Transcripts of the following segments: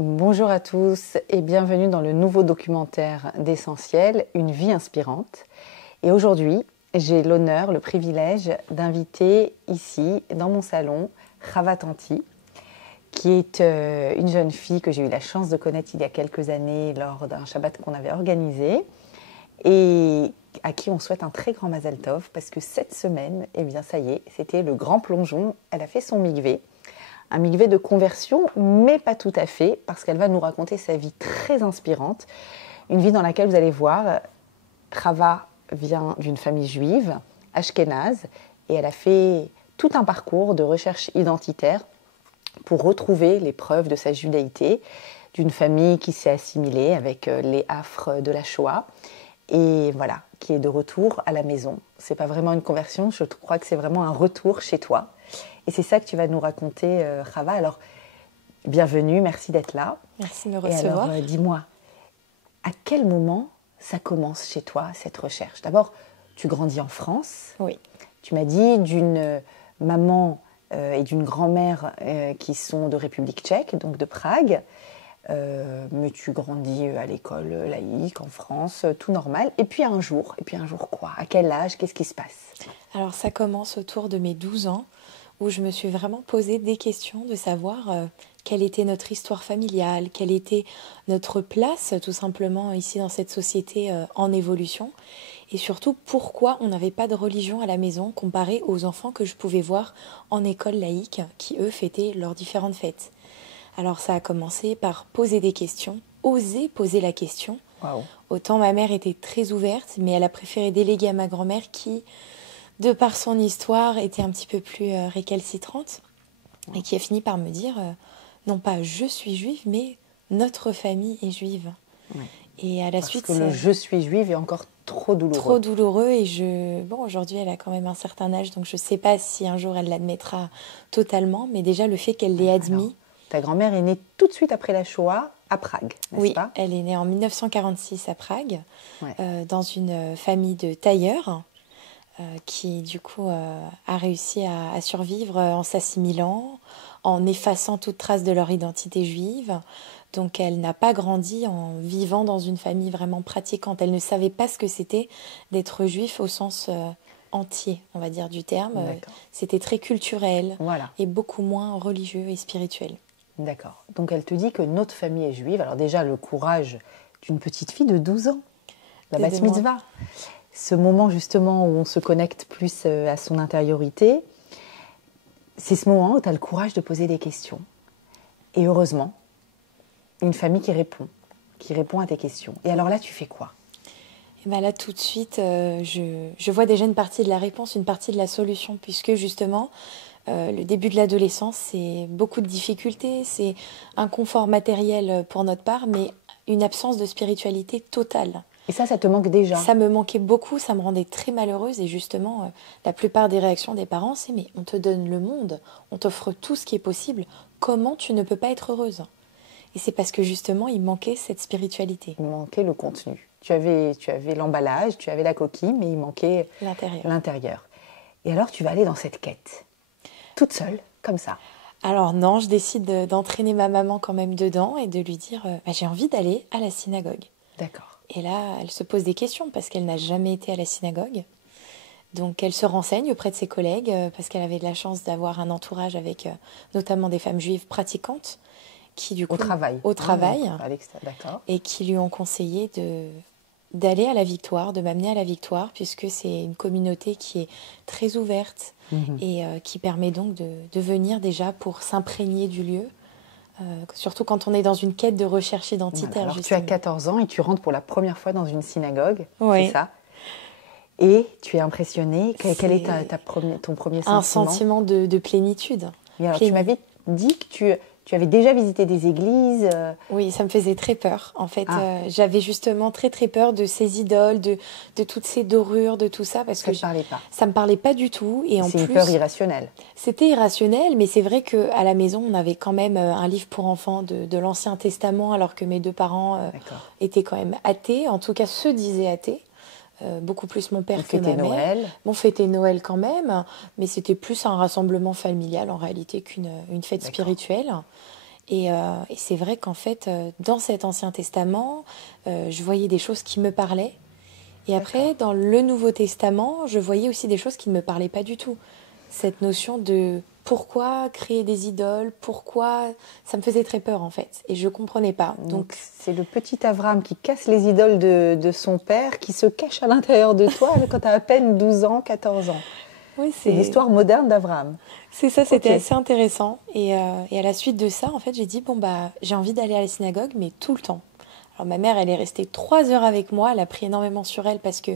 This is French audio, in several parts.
Bonjour à tous et bienvenue dans le nouveau documentaire d'Essentiel, une vie inspirante. Et aujourd'hui, j'ai l'honneur, le privilège d'inviter ici, dans mon salon, Chava Tanti, qui est une jeune fille que j'ai eu la chance de connaître il y a quelques années lors d'un Shabbat qu'on avait organisé et à qui on souhaite un très grand Mazal Tov parce que cette semaine, eh bien ça y est, c'était le grand plongeon, elle a fait son mikvé. Un mikvé de conversion, mais pas tout à fait, parce qu'elle va nous raconter sa vie très inspirante. Une vie dans laquelle vous allez voir, Chava vient d'une famille juive, ashkénaze, et elle a fait tout un parcours de recherche identitaire pour retrouver les preuves de sa judaïté, d'une famille qui s'est assimilée avec les affres de la Shoah, et voilà, qui est de retour à la maison. C'est pas vraiment une conversion, je crois que c'est vraiment un retour chez toi. Et c'est ça que tu vas nous raconter, Chava. Alors, bienvenue, merci d'être là. Merci de me recevoir. Et alors, dis-moi, à quel moment ça commence chez toi, cette recherche? D'abord, tu grandis en France. Oui. Tu m'as dit d'une maman et d'une grand-mère qui sont de République tchèque, donc de Prague. Mais tu grandis à l'école laïque en France, tout normal. Et puis un jour quoi? À quel âge? Qu'est-ce qui se passe? Alors, ça commence autour de mes 12 ans, où je me suis vraiment posé des questions de savoir quelle était notre histoire familiale, quelle était notre place tout simplement ici dans cette société en évolution, et surtout pourquoi on n'avait pas de religion à la maison comparé aux enfants que je pouvais voir en école laïque qui eux fêtaient leurs différentes fêtes. Alors ça a commencé par poser des questions, oser poser la question. Wow. Autant ma mère était très ouverte, mais elle a préféré déléguer à ma grand-mère qui, de par son histoire, était un petit peu plus récalcitrante et qui a fini par me dire, non pas je suis juive, mais notre famille est juive. Ouais. Et à la Parce suite, que le je suis juive est encore trop douloureux. Trop douloureux et aujourd'hui elle a quand même un certain âge, donc je ne sais pas si un jour elle l'admettra totalement, mais déjà le fait qu'elle l'ait admis. Alors, ta grand-mère est née tout de suite après la Shoah à Prague, n'est-ce Oui, pas? elle est née en 1946 à Prague, Ouais. dans une famille de tailleurs. Qui du coup a réussi à survivre en s'assimilant, en effaçant toute trace de leur identité juive. Donc elle n'a pas grandi en vivant dans une famille vraiment pratiquante. Elle ne savait pas ce que c'était d'être juif au sens entier, on va dire, du terme. C'était très culturel et beaucoup moins religieux et spirituel. D'accord. Donc elle te dit que notre famille est juive. Alors déjà, le courage d'une petite fille de 12 ans, la bat mitzvah. Ce moment justement où on se connecte plus à son intériorité, c'est ce moment où tu as le courage de poser des questions. Et heureusement, une famille qui répond à tes questions. Et alors là, tu fais quoi? Et bien là, tout de suite, je vois déjà une partie de la réponse, une partie de la solution, puisque justement, le début de l'adolescence, c'est beaucoup de difficultés, c'est un confort matériel pour notre part, mais une absence de spiritualité totale. Et ça te manque déjà? Ça me manquait beaucoup, ça me rendait très malheureuse. Et justement, la plupart des réactions des parents, c'est « mais on te donne le monde, on t'offre tout ce qui est possible, comment tu ne peux pas être heureuse ?» Et c'est parce que justement, il manquait cette spiritualité. Il manquait le contenu. Tu avais l'emballage, tu avais la coquille, mais il manquait l'intérieur. Et alors, tu vas aller dans cette quête, toute seule, comme ça. Alors non, je décide d'entraîner ma maman quand même dedans et de lui dire j'ai envie d'aller à la synagogue. D'accord. Et là, elle se pose des questions parce qu'elle n'a jamais été à la synagogue. Donc elle se renseigne auprès de ses collègues parce qu'elle avait de la chance d'avoir un entourage avec notamment des femmes juives pratiquantes qui du coup au travail d'accord. Et qui lui ont conseillé d'aller à la Victoire, de m'amener à la Victoire puisque c'est une communauté qui est très ouverte et qui permet donc de venir déjà pour s'imprégner du lieu. Surtout quand on est dans une quête de recherche identitaire. Voilà. Alors tu as 14 ans et tu rentres pour la première fois dans une synagogue, c'est ça? Et tu es impressionnée. Quel est ton premier sentiment? Un sentiment de plénitude. Et alors tu m'avais dit que tu avais déjà visité des églises. Oui, ça me faisait très peur. En fait, j'avais justement très très peur de ces idoles, de toutes ces dorures, de tout ça. Parce que ça ne parlait pas. Ça ne me parlait pas du tout. Et c'est une peur irrationnelle. C'était irrationnel, mais c'est vrai qu'à la maison, on avait quand même un livre pour enfants de l'Ancien Testament, alors que mes deux parents étaient quand même athées. En tout cas, se disaient athées. Beaucoup plus mon père que ma mère. Noël. On fêtait Noël quand même, mais c'était plus un rassemblement familial en réalité qu'une fête spirituelle. Et c'est vrai qu'en fait, dans cet Ancien Testament, je voyais des choses qui me parlaient. Et après, dans le Nouveau Testament, je voyais aussi des choses qui ne me parlaient pas du tout. Cette notion de pourquoi créer des idoles, pourquoi... Ça me faisait très peur en fait, et je ne comprenais pas. Donc c'est le petit Avram qui casse les idoles de son père, qui se cache à l'intérieur de toi quand tu as à peine 12 ans, 14 ans. Oui, c'est l'histoire moderne d'Avram. C'est ça, c'était assez intéressant. Et à la suite de ça, en fait, j'ai dit, bon, bah, j'ai envie d'aller à la synagogue, mais tout le temps. Alors ma mère, elle est restée 3 heures avec moi, elle a pris énormément sur elle parce que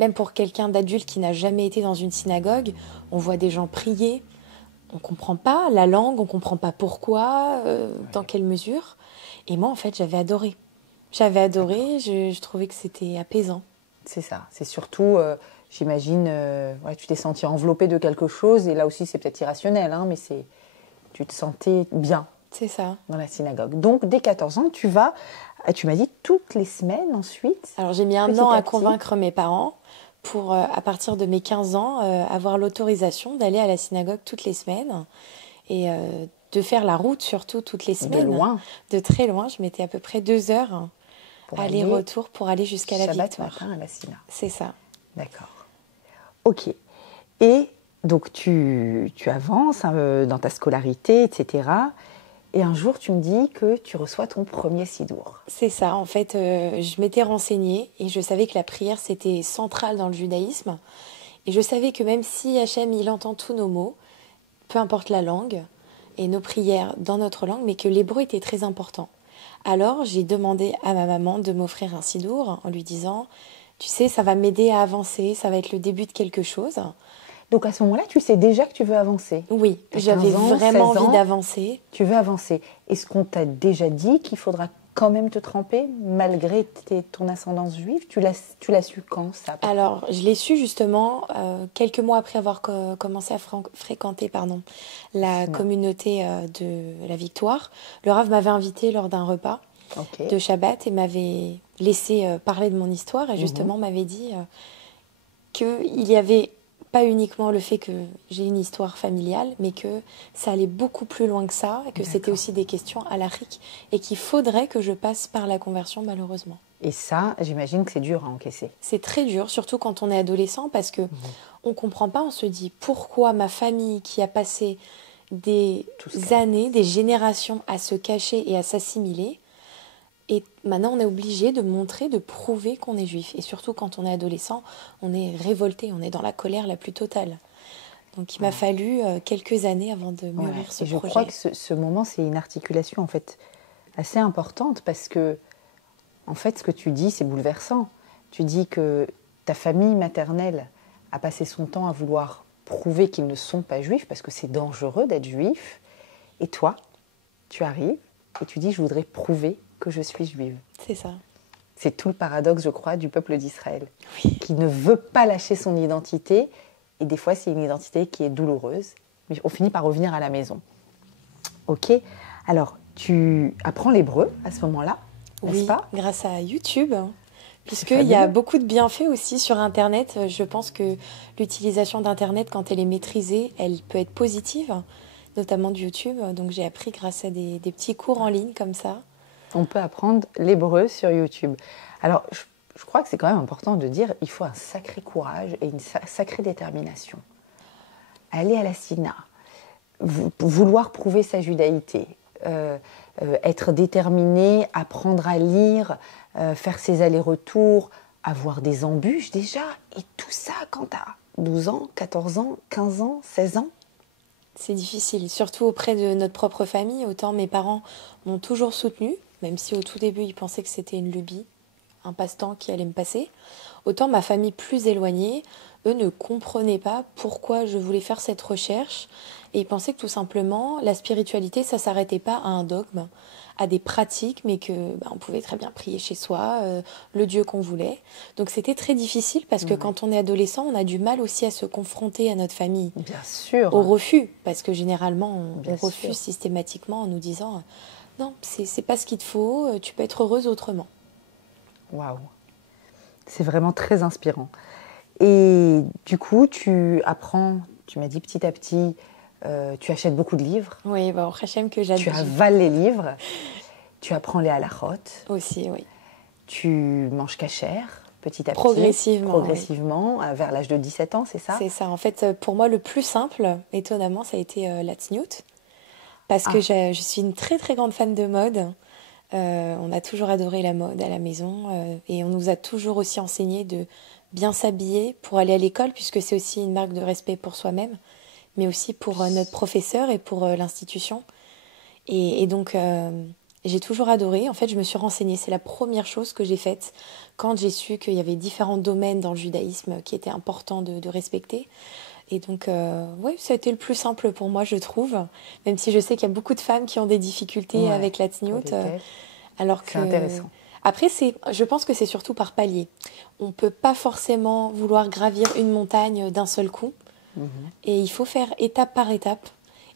même pour quelqu'un d'adulte qui n'a jamais été dans une synagogue, on voit des gens prier, on ne comprend pas la langue, on ne comprend pas pourquoi, dans quelle mesure. Et moi, en fait, j'avais adoré. Je trouvais que c'était apaisant. C'est ça, c'est surtout, j'imagine, tu t'es sentie enveloppée de quelque chose, et là aussi c'est peut-être irrationnel, mais tu te sentais bien. C'est ça. Dans la synagogue. Donc, dès 14 ans, tu m'as dit, toutes les semaines ensuite. Alors, j'ai mis un an à convaincre mes parents pour, à partir de mes 15 ans, avoir l'autorisation d'aller à la synagogue toutes les semaines et de faire la route surtout toutes les semaines. De loin. De très loin. Je mettais à peu près 2 heures aller-retour pour aller jusqu'à la Victoire. Shabbat matin à la synagogue. C'est ça. D'accord. Ok. Et donc, tu avances dans ta scolarité, etc. Et un jour, tu me dis que tu reçois ton premier sidour. C'est ça. En fait, je m'étais renseignée et je savais que la prière, c'était central dans le judaïsme. Et je savais que même si Hachem, il entend tous nos mots, peu importe la langue, et nos prières dans notre langue, mais que l'hébreu était très important. Alors, j'ai demandé à ma maman de m'offrir un sidour en lui disant, tu sais, ça va m'aider à avancer, ça va être le début de quelque chose. Donc à ce moment-là, tu sais déjà que tu veux avancer. Oui, j'avais vraiment envie d'avancer. Tu veux avancer. Est-ce qu'on t'a déjà dit qu'il faudra quand même te tremper malgré ton ascendance juive? Tu l'as su quand ça? Alors, je l'ai su justement quelques mois après avoir commencé à fréquenter la communauté de la Victoire. Le Rav m'avait invité lors d'un repas de Shabbat et m'avait laissé parler de mon histoire et justement m'avait dit qu'il y avait pas uniquement le fait que j'ai une histoire familiale, mais que ça allait beaucoup plus loin que ça, et que c'était aussi des questions halakhiques, et qu'il faudrait que je passe par la conversion, malheureusement. Et ça, j'imagine que c'est dur à encaisser. C'est très dur, surtout quand on est adolescent, parce que on comprend pas, on se dit pourquoi ma famille qui a passé des années, des générations à se cacher et à s'assimiler, et maintenant, on est obligé de montrer, de prouver qu'on est juif. Et surtout, quand on est adolescent, on est révolté, on est dans la colère la plus totale. Donc, il m'a fallu quelques années avant de mûrir ce projet. Je crois que ce moment, c'est une articulation en fait assez importante parce que, en fait, ce que tu dis, c'est bouleversant. Tu dis que ta famille maternelle a passé son temps à vouloir prouver qu'ils ne sont pas juifs parce que c'est dangereux d'être juif. Et toi, tu arrives et tu dis, je voudrais prouver que je suis juive. C'est ça. C'est tout le paradoxe, je crois, du peuple d'Israël, qui ne veut pas lâcher son identité. Et des fois, c'est une identité qui est douloureuse. Mais on finit par revenir à la maison. Ok. Alors, tu apprends l'hébreu à ce moment-là, n'est-ce pas? Grâce à YouTube. Puisqu'il y a beaucoup de bienfaits aussi sur Internet. Je pense que l'utilisation d'Internet, quand elle est maîtrisée, elle peut être positive, notamment de YouTube. Donc, j'ai appris grâce à des petits cours en ligne comme ça. On peut apprendre l'hébreu sur YouTube. Alors, je crois que c'est quand même important de dire qu'il faut un sacré courage et une sacrée détermination. Aller à la Sina, vouloir prouver sa judaïté, être déterminé, apprendre à lire, faire ses allers-retours, avoir des embûches déjà, et tout ça quand tu as 12 ans, 14 ans, 15 ans, 16 ans. C'est difficile, surtout auprès de notre propre famille. Autant mes parents m'ont toujours soutenue, même si au tout début ils pensaient que c'était une lubie, un passe-temps qui allait me passer. Autant ma famille plus éloignée, eux ne comprenaient pas pourquoi je voulais faire cette recherche et ils pensaient que tout simplement la spiritualité ça s'arrêtait pas à un dogme, à des pratiques, mais que on pouvait très bien prier chez soi, le Dieu qu'on voulait. Donc c'était très difficile parce que quand on est adolescent, on a du mal aussi à se confronter à notre famille. Bien sûr. Au refus, parce que généralement on refuse systématiquement en nous disant non, c'est pas ce qu'il te faut, tu peux être heureuse autrement. Waouh, c'est vraiment très inspirant. Et du coup, tu apprends, tu m'as dit petit à petit, Tu achètes beaucoup de livres. Oui, bah, au Hachem que Tu j'adore. avales les livres. Tu apprends les halachot. Aussi, oui. Tu manges cachère petit à petit. Progressivement, vers l'âge de 17 ans, c'est ça? C'est ça. En fait, pour moi, le plus simple, étonnamment, ça a été la tzniout. Parce que je suis une très, très grande fan de mode. On a toujours adoré la mode à la maison. Et on nous a toujours aussi enseigné de bien s'habiller pour aller à l'école, puisque c'est aussi une marque de respect pour soi-même, mais aussi pour notre professeur et pour l'institution. Et donc, j'ai toujours adoré. En fait, je me suis renseignée. C'est la première chose que j'ai faite quand j'ai su qu'il y avait différents domaines dans le judaïsme qui étaient importants de respecter. Et donc, oui, ça a été le plus simple pour moi, je trouve. Même si je sais qu'il y a beaucoup de femmes qui ont des difficultés avec la tzniout. Alors que... C'est intéressant. Après, je pense que c'est surtout par palier. On ne peut pas forcément vouloir gravir une montagne d'un seul coup. Et il faut faire étape par étape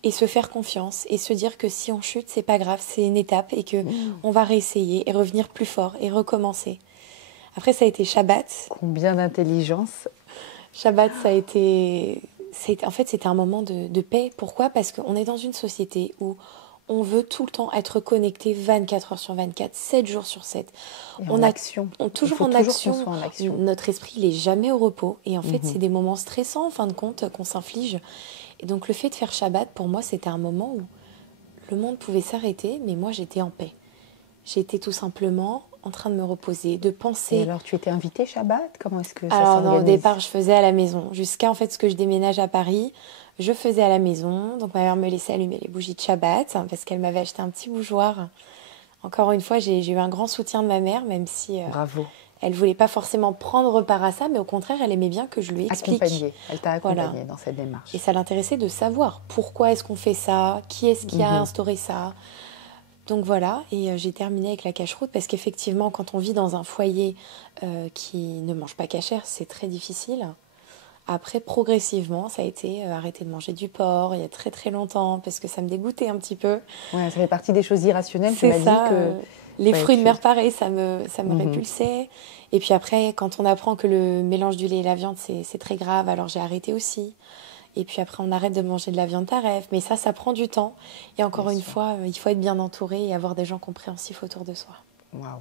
et se faire confiance et se dire que si on chute, c'est pas grave, c'est une étape et que on va réessayer et revenir plus fort et recommencer. Après, ça a été Shabbat. Combien d'intelligence. Shabbat, en fait, c'était un moment de paix. Pourquoi? Parce qu'on est dans une société où on veut tout le temps être connecté 24 heures sur 24, 7 jours sur 7. Et on en action. Toujours qu'on en soit action. en action. Notre esprit, il est jamais au repos. Et en fait, c'est des moments stressants, en fin de compte, qu'on s'inflige. Et donc, le fait de faire Shabbat, pour moi, c'était un moment où le monde pouvait s'arrêter, mais moi, j'étais en paix. J'étais tout simplement en train de me reposer, de penser. Et alors, tu étais invitée Shabbat? Comment est-ce que ça Alors, s'organise? non, au départ, je faisais à la maison. Jusqu'à, en fait, ce que je déménage à Paris, je faisais à la maison. Donc, ma mère me laissait allumer les bougies de Shabbat, parce qu'elle m'avait acheté un petit bougeoir. Encore une fois, j'ai eu un grand soutien de ma mère, même si Bravo. elle ne voulait pas forcément prendre part à ça, mais au contraire, elle aimait bien que je lui explique. Elle t'a accompagnée dans cette démarche. Et ça l'intéressait de savoir pourquoi est-ce qu'on fait ça, qui est-ce qui a instauré ça. Donc voilà, et j'ai terminé avec la cacheroute parce qu'effectivement, quand on vit dans un foyer qui ne mange pas cachère, c'est très difficile. Après, progressivement, ça a été arrêter de manger du porc il y a très très longtemps parce que ça me dégoûtait un petit peu. Ouais, ça fait partie des choses irrationnelles. C'est tu m'as ça. dit que... Les fruits de mer, pareil, ça me répulsait. Et puis après, quand on apprend que le mélange du lait et la viande, c'est très grave, alors j'ai arrêté aussi. Et puis après, on arrête de manger de la viande taref. Mais ça prend du temps. Et encore une fois, il faut être bien entouré et avoir des gens compréhensifs autour de soi. Waouh,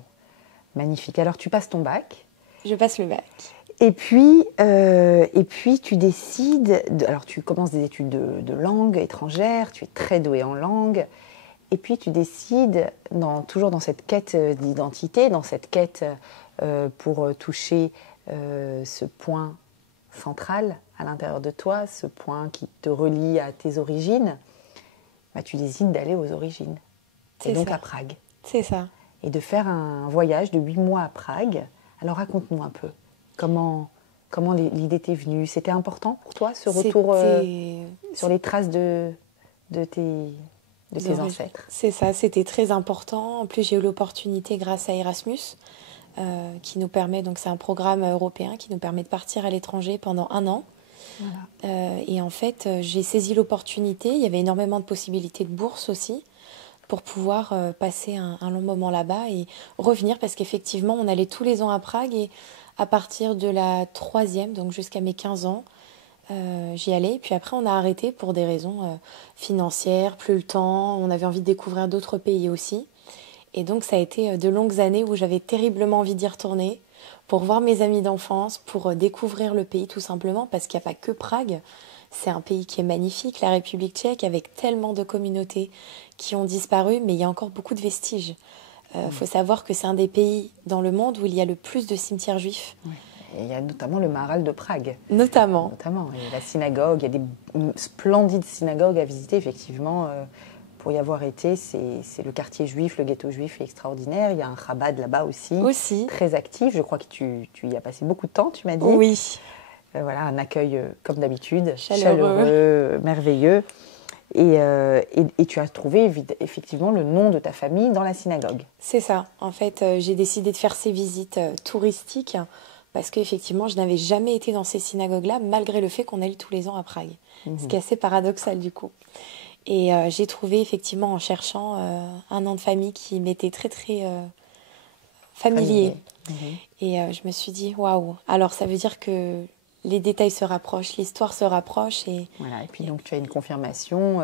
magnifique. Alors, tu passes ton bac. Je passe le bac. Et puis tu décides... Alors, tu commences des études de langue étrangère. Tu es très douée en langue. Et puis, tu décides, toujours dans cette quête d'identité, dans cette quête pour toucher ce point central à l'intérieur de toi, ce point qui te relie à tes origines, tu décides d'aller aux origines. Et donc à Prague. C'est ça. Et de faire un voyage de 8 mois à Prague. Alors raconte-nous un peu, comment l'idée t'est venue? C'était important pour toi, ce retour sur les traces de tes ancêtres? C'est ça, c'était très important. En plus, j'ai eu l'opportunité grâce à Erasmus, qui nous permet, donc c'est un programme européen qui nous permet de partir à l'étranger pendant 1 an. Voilà. Et en fait, j'ai saisi l'opportunité. Il y avait énormément de possibilités de bourse aussi pour pouvoir passer un long moment là-bas et revenir parce qu'effectivement, on allait tous les ans à Prague et à partir de la 3e, donc jusqu'à mes 15 ans, j'y allais. Puis après, on a arrêté pour des raisons financières, plus le temps. On avait envie de découvrir d'autres pays aussi. Et donc, ça a été de longues années où j'avais terriblement envie d'y retourner pour voir mes amis d'enfance, pour découvrir le pays tout simplement, parce qu'il n'y a pas que Prague. C'est un pays qui est magnifique, la République tchèque, avec tellement de communautés qui ont disparu, mais il y a encore beaucoup de vestiges. Faut savoir que c'est un des pays dans le monde où il y a le plus de cimetières juifs. Oui. Et il y a notamment le Maharal de Prague. Notamment. Et la synagogue, il y a des splendides synagogues à visiter, effectivement. Pour y avoir été, c'est le quartier juif, le ghetto juif est extraordinaire. Il y a un Chabad là-bas aussi, très actif. Je crois que tu y as passé beaucoup de temps, tu m'as dit. Oui. Voilà, un accueil comme d'habitude, chaleureux, merveilleux. Et tu as trouvé effectivement le nom de ta famille dans la synagogue. C'est ça. En fait, j'ai décidé de faire ces visites touristiques parce qu'effectivement, je n'avais jamais été dans ces synagogues-là, malgré le fait qu'on allait tous les ans à Prague. Ce qui est assez paradoxal du coup. Et j'ai trouvé effectivement en cherchant un nom de famille qui m'était très très familier. Et je me suis dit, waouh, alors ça veut dire que les détails se rapprochent, l'histoire se rapproche. Voilà, et puis donc tu as une confirmation.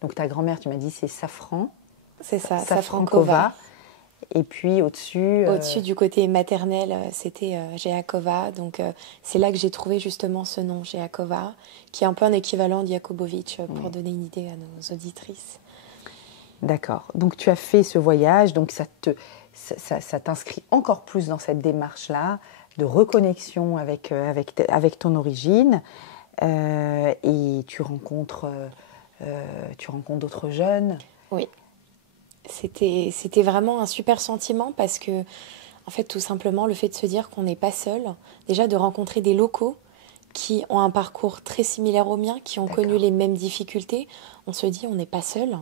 Donc ta grand-mère, tu m'as dit, c'est Safran. C'est ça, Safran Safran Kova. Kova. Et puis au-dessus... Au-dessus du côté maternel, c'était Jeakova. Donc c'est là que j'ai trouvé justement ce nom, Jeakova, qui est un peu un équivalent d'Jakubovic, pour donner une idée à nos auditrices. D'accord. Donc tu as fait ce voyage, donc ça t'inscrit encore plus dans cette démarche-là de reconnexion avec ton origine. Et tu rencontres d'autres jeunes. Oui. C'était vraiment un super sentiment parce que, en fait, tout simplement, le fait de se dire qu'on n'est pas seul, déjà de rencontrer des locaux qui ont un parcours très similaire au mien, qui ont connu les mêmes difficultés, on se dit on n'est pas seul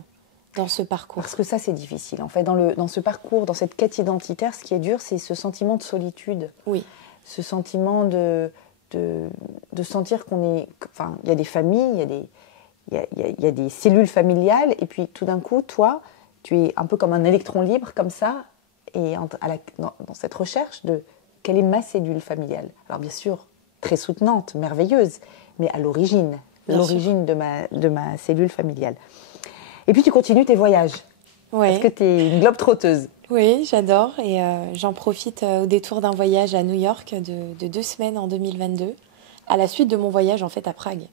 dans ce parcours. Parce que ça, c'est difficile. En fait, dans ce parcours, dans cette quête identitaire, ce qui est dur, c'est ce sentiment de solitude. Oui. Ce sentiment de sentir qu'on est... Enfin, il y a des familles, il y a des cellules familiales, et puis tout d'un coup, toi... Tu es un peu comme un électron libre, comme ça, et dans cette recherche de quelle est ma cellule familiale. Alors bien sûr, très soutenante, merveilleuse, mais à l'origine de ma cellule familiale. Et puis tu continues tes voyages. Ouais. Parce que tu es une globe trotteuse. Oui, j'adore, et j'en profite au détour d'un voyage à New York de 2 semaines en 2022, à la suite de mon voyage en fait à Prague,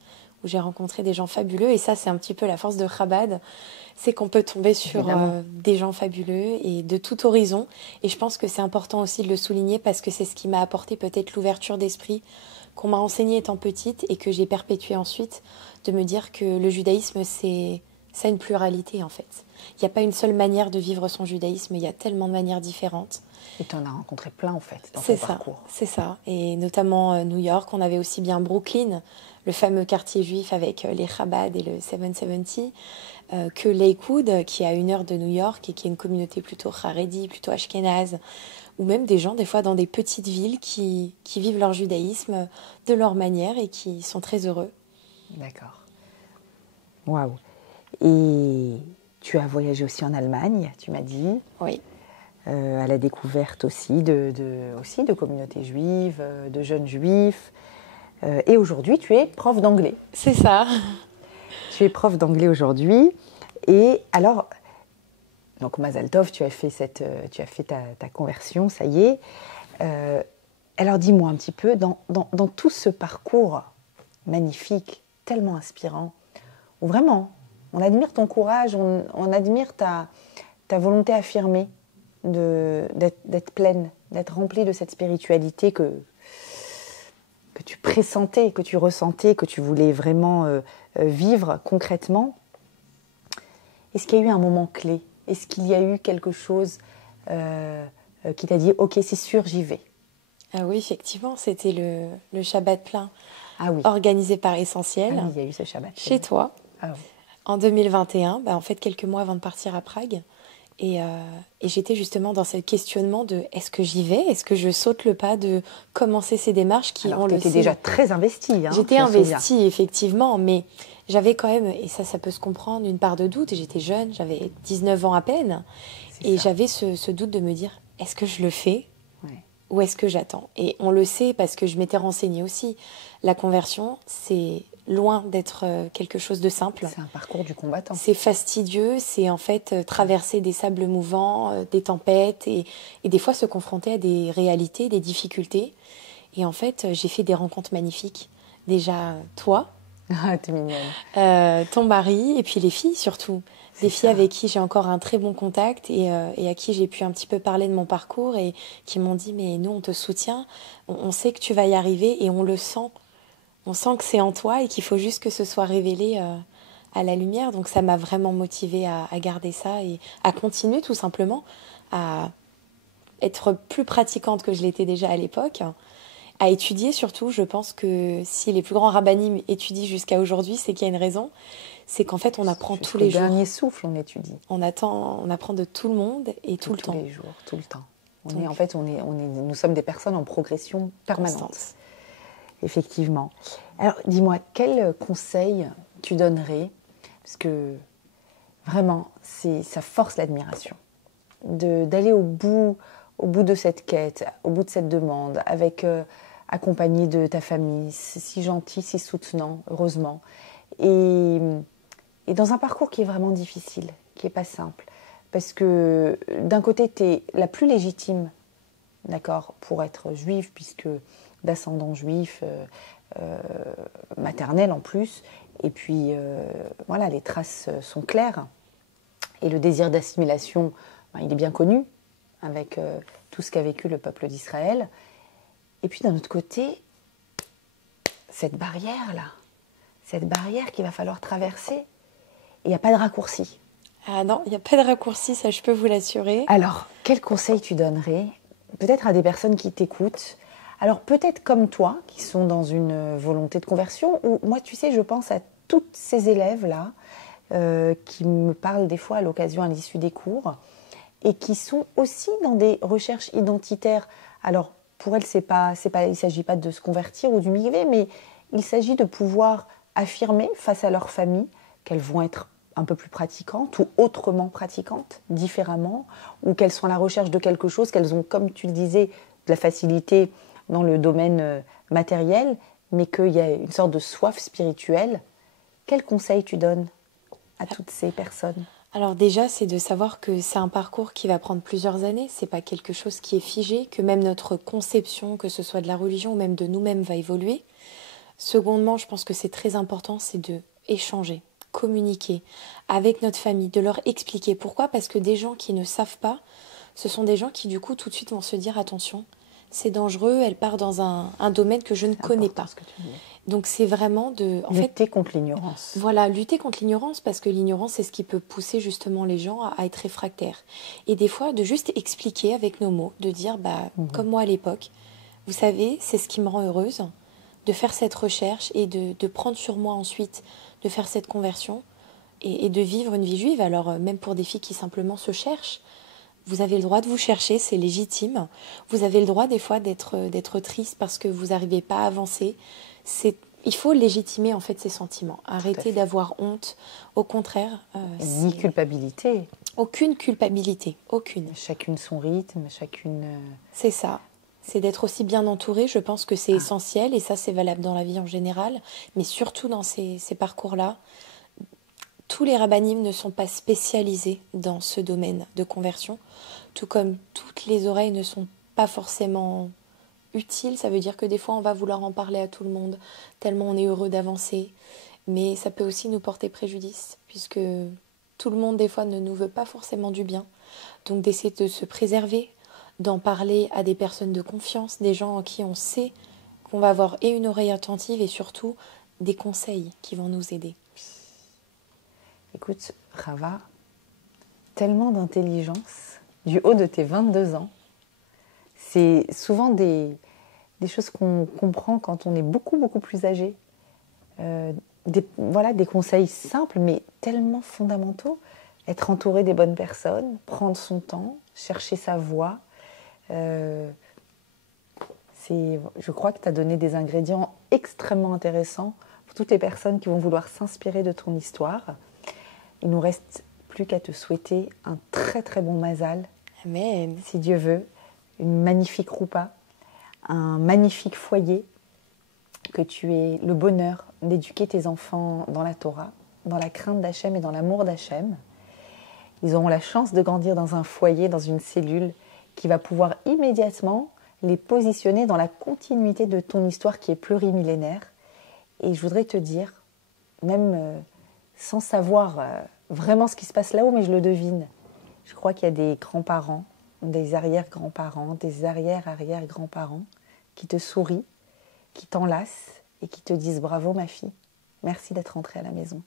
où j'ai rencontré des gens fabuleux, et ça c'est un petit peu la force de Chabad, c'est qu'on peut tomber sur des gens fabuleux et de tout horizon. Et je pense que c'est important aussi de le souligner parce que c'est ce qui m'a apporté peut-être l'ouverture d'esprit qu'on m'a enseignée étant petite et que j'ai perpétuée ensuite, de me dire que le judaïsme, ça a une pluralité en fait. Il n'y a pas une seule manière de vivre son judaïsme, il y a tellement de manières différentes. Et tu en as rencontré plein en fait dans ton parcours. C'est ça. Et notamment New York, on avait aussi bien Brooklyn, le fameux quartier juif avec les Chabad et le 770, que Lakewood, qui est à 1 heure de New York et qui est une communauté plutôt Haredi, plutôt ashkénaze, ou même des gens, des fois, dans des petites villes qui vivent leur judaïsme de leur manière et qui sont très heureux. D'accord. Waouh. Et tu as voyagé aussi en Allemagne, tu m'as dit. Oui. À la découverte aussi de communautés juives, de jeunes juifs. Et aujourd'hui, tu es prof d'anglais. C'est ça. Tu es prof d'anglais aujourd'hui. Et alors, donc Mazal Tov, tu as fait ta conversion, ça y est. Alors dis-moi un petit peu, dans tout ce parcours magnifique, tellement inspirant, où vraiment, on admire ton courage, on admire ta volonté affirmée d'être pleine, d'être remplie de cette spiritualité que tu pressentais, que tu ressentais, que tu voulais vraiment vivre concrètement. Est-ce qu'il y a eu un moment clé ? Est-ce qu'il y a eu quelque chose qui t'a dit « Ok, c'est sûr, j'y vais ». Ah oui, effectivement, c'était le Shabbat plein oui. organisé par Essentiel. Ah oui, il y a eu ce Shabbat. Chez toi, oui. En 2021, en fait quelques mois avant de partir à Prague. Et j'étais justement dans ce questionnement de est-ce que j'y vais ? Est-ce que je saute le pas de commencer ces démarches qui, on le sait... Alors, tu étais déjà très investie. J'étais investie, effectivement, mais j'avais quand même, et ça peut se comprendre, une part de doute. J'étais jeune, j'avais 19 ans à peine. Et j'avais ce doute de me dire, est-ce que je le fais ? Ou est-ce que j'attends ? Et on le sait parce que je m'étais renseignée aussi. La conversion, c'est loin d'être quelque chose de simple. C'est un parcours du combattant. C'est fastidieux, c'est en fait traverser des sables mouvants, des tempêtes et des fois se confronter à des réalités, des difficultés. Et en fait, j'ai fait des rencontres magnifiques. Déjà, toi, t'es mignonne. Ton mari et puis les filles surtout. Des filles avec qui j'ai encore un très bon contact et à qui j'ai pu un petit peu parler de mon parcours et qui m'ont dit mais nous on te soutient, on sait que tu vas y arriver et on le sent. On sent que c'est en toi et qu'il faut juste que ce soit révélé à la lumière. Donc ça m'a vraiment motivée à garder ça et à continuer tout simplement à être plus pratiquante que je l'étais déjà à l'époque. À étudier surtout, je pense que si les plus grands rabbinim étudient jusqu'à aujourd'hui, c'est qu'il y a une raison. C'est qu'en fait, on apprend tous les jours. Au dernier souffle, on étudie. On apprend de tout le monde et tout le temps. Tous les jours, tout le temps. Nous sommes des personnes en progression permanente. Constante. Effectivement. Alors, dis-moi, quel conseil tu donnerais ? Parce que vraiment, ça force l'admiration. D'aller au bout de cette quête, au bout de cette demande, avec accompagné de ta famille, si gentil, si soutenant, heureusement. Et dans un parcours qui est vraiment difficile, qui n'est pas simple. Parce que d'un côté, tu es la plus légitime, d'accord, pour être juive, puisque d'ascendant juif, maternel en plus. Et puis, voilà, les traces sont claires. Et le désir d'assimilation, il est bien connu, avec tout ce qu'a vécu le peuple d'Israël. Et puis, d'un autre côté, cette barrière-là, cette barrière qu'il va falloir traverser, et il n'y a pas de raccourci. Ah non, il n'y a pas de raccourci, ça je peux vous l'assurer. Alors, quel conseil tu donnerais peut-être à des personnes qui t'écoutent? Alors, peut-être comme toi, qui sont dans une volonté de conversion, ou moi, tu sais, je pense à toutes ces élèves-là qui me parlent des fois à l'occasion, à l'issue des cours, et qui sont aussi dans des recherches identitaires. Alors, pour elles, il ne s'agit pas de se convertir ou d'humilier, mais il s'agit de pouvoir affirmer face à leur famille qu'elles vont être un peu plus pratiquantes ou autrement pratiquantes, différemment, ou qu'elles sont à la recherche de quelque chose, qu'elles ont, comme tu le disais, de la facilité dans le domaine matériel, mais qu'il y a une sorte de soif spirituelle. Quel conseil tu donnes à toutes ces personnes? Alors déjà, c'est de savoir que c'est un parcours qui va prendre plusieurs années, c'est pas quelque chose qui est figé, que même notre conception, que ce soit de la religion ou même de nous-mêmes, va évoluer. Secondement, je pense que c'est très important, c'est de échanger, communiquer avec notre famille, de leur expliquer. Pourquoi? Parce que des gens qui ne savent pas, ce sont des gens qui du coup tout de suite vont se dire attention, c'est dangereux, elle part dans un domaine que je ne connais pas. Ce que tu dis. Donc c'est vraiment de lutter contre l'ignorance. Voilà, lutter contre l'ignorance, parce que l'ignorance, c'est ce qui peut pousser justement les gens à être réfractaires. Et des fois, de juste expliquer avec nos mots, de dire, comme moi à l'époque, vous savez, c'est ce qui me rend heureuse, de faire cette recherche et de prendre sur moi ensuite, de faire cette conversion et de vivre une vie juive. Alors, même pour des filles qui simplement se cherchent, vous avez le droit de vous chercher, c'est légitime. Vous avez le droit des fois d'être triste parce que vous n'arrivez pas à avancer. Il faut légitimer en fait ses sentiments. Arrêter d'avoir honte. Au contraire. Ni culpabilité. Aucune culpabilité, aucune. Chacune son rythme, chacune... C'est ça. C'est d'être aussi bien entouré. Je pense que c'est essentiel et ça c'est valable dans la vie en général. Mais surtout dans ces parcours-là. Tous les rabbinim ne sont pas spécialisés dans ce domaine de conversion, tout comme toutes les oreilles ne sont pas forcément utiles. Ça veut dire que des fois, on va vouloir en parler à tout le monde, tellement on est heureux d'avancer. Mais ça peut aussi nous porter préjudice, puisque tout le monde, des fois, ne nous veut pas forcément du bien. Donc d'essayer de se préserver, d'en parler à des personnes de confiance, des gens en qui on sait qu'on va avoir et une oreille attentive et surtout des conseils qui vont nous aider. Écoute, Rava, tellement d'intelligence du haut de tes 22 ans. C'est souvent des choses qu'on comprend quand on est beaucoup, beaucoup plus âgé. Des conseils simples, mais tellement fondamentaux. Être entouré des bonnes personnes, prendre son temps, chercher sa voie. Je crois que tu as donné des ingrédients extrêmement intéressants pour toutes les personnes qui vont vouloir s'inspirer de ton histoire. Il ne nous reste plus qu'à te souhaiter un très très bon mazal. Amen. Si Dieu veut, une magnifique roupa, un magnifique foyer, que tu aies le bonheur d'éduquer tes enfants dans la Torah, dans la crainte d'Hachem et dans l'amour d'Hachem. Ils auront la chance de grandir dans un foyer, dans une cellule qui va pouvoir immédiatement les positionner dans la continuité de ton histoire qui est plurimillénaire. Et je voudrais te dire, même... sans savoir vraiment ce qui se passe là-haut, mais je le devine. Je crois qu'il y a des grands-parents, des arrière-grands-parents, des arrière-arrière-grands-parents qui te sourient, qui t'enlacent et qui te disent « Bravo ma fille, merci d'être rentrée à la maison ».